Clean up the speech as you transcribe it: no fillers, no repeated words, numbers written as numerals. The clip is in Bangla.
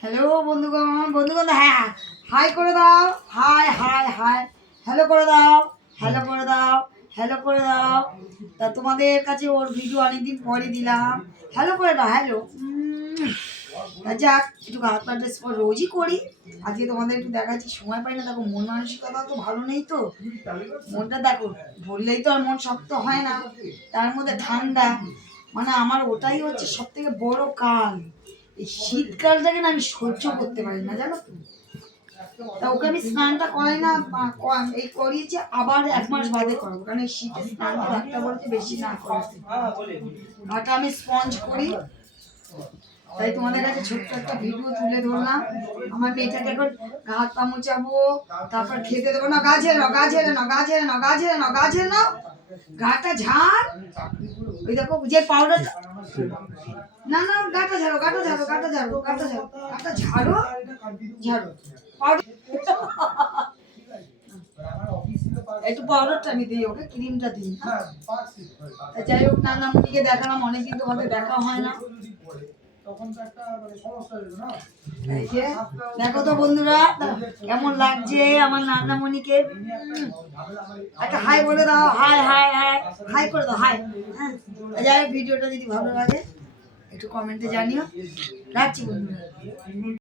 হ্যালো বন্ধুগণ, হ্যাঁ হাই করে দাও, হাই হাই হাই, হ্যালো করে দাও, হ্যালো করে দাও, হ্যালো করে দাও। তা তোমাদের কাছে ওর ভিডিও অনেকদিন পরে দিলাম, হ্যালো করে দাও, হ্যালো। যাক, একটু হাত পা ড্রেস রোজই করি, আজকে তোমাদের একটু দেখাচ্ছি। সময় পাই না, দেখো মন মানসিকতা তো ভালো নেই, তো মনটা দেখো বললেই তো আর মন শক্ত হয় না, তার মধ্যে ঠান্ডা, মানে আমার ওটাই হচ্ছে সব থেকে বড় কাল। এই শীতকালটাকে না আমি সহ্য করতে পারি না, জানো তো। তা ওকে আমি স্নানটা করাই না, এই করিয়েছি, আবার 1 মাস বাদে করাবো, কারণ এই শীতে স্নানটা ডাক্তার বলতে বেশি না করাতে। ওটা আমি স্পঞ্জ করি, তাই তোমাদের কাছে ছোট্ট একটা ভিডিও তুলে ধরলাম। আমার মেয়েটাকে এখন গা হাত পা মোচাবো, তারপর খেতে দেবো না। গাছের নাও, গাছের নাও, গাছের নাও, গাছের নাও, গাছের নাও, গাটা ঝাড়। ওই দেখো যে পাউডার, না না, গাটা ঝাড়ো, গাটা ঝাড়ো, গাটা ঝাড়ো, গাটা ঝাড়ো, গাটা ঝাড়ো, ঝাড়ো পাউডার। একটু পাউডারটা আমি দিই ওকে, ক্রিমটা দিই। যাই হোক, নানামণিকে দেখালাম, অনেকদিন তোমাদের দেখা হয় না। দেখো তো বন্ধুরা কেমন লাগছে আমার নানামণিকে। একটা হাই বলে দাও, হাই হাই হাই, হাই করে দাও, হাই। যাই হোক, ভিডিওটা যদি ভালো লাগে একটু কমেন্টে জানিও। রাখছি বন্ধুরা।